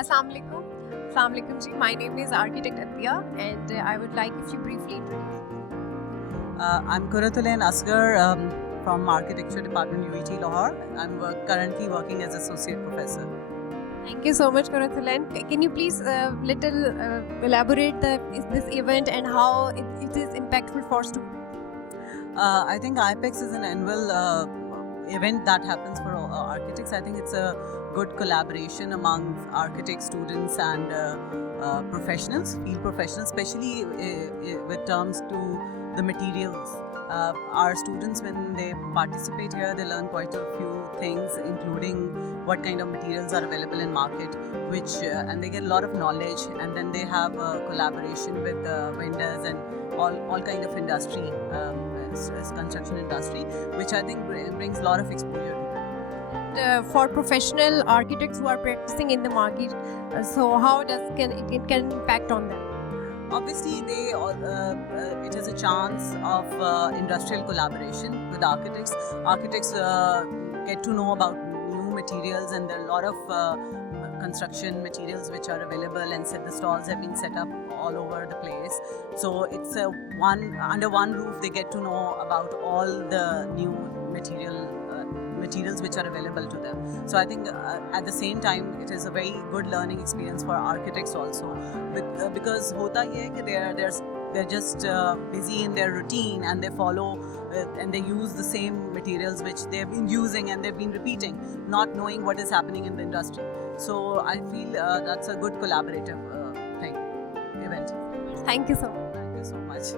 Assalamu alaikum. Assalamu alaikum ji. My name is architect Athiya and I would like if you briefly introduce. I'm Quratulain Asghar from Architecture Department UAT Lahore. I'm currently working as associate professor. Thank you so much, Quratulain. Can you please elaborate this event and how it is impactful for students? I think IAPEX is an annual event that happens for architects. I think it's a good collaboration among architect students and professionals, field professionals, especially with terms to the materials. Our students, when they participate here, they learn quite a few things, including what kind of materials are available in market, and they get a lot of knowledge, and then they have collaboration with vendors and all kind of industry, construction industry, which I think brings a lot of exposure to them. For professional architects who are practicing in the market, so how can it impact on them? Obviously, it is a chance of industrial collaboration with architects. Architects get to know about new materials, and there are a lot of construction materials which are available, and the stalls have been set up all over the place. So it's under one roof they get to know about all the new materials which are available to them. So I think at the same time it is a very good learning experience for architects also, because hota ye hai ki they're just busy in their routine, and they follow and they use the same materials which they've been using and they've been repeating, not knowing what is happening in the industry. So I feel that's a good collaborative event. Thank you so much. Thank you so much.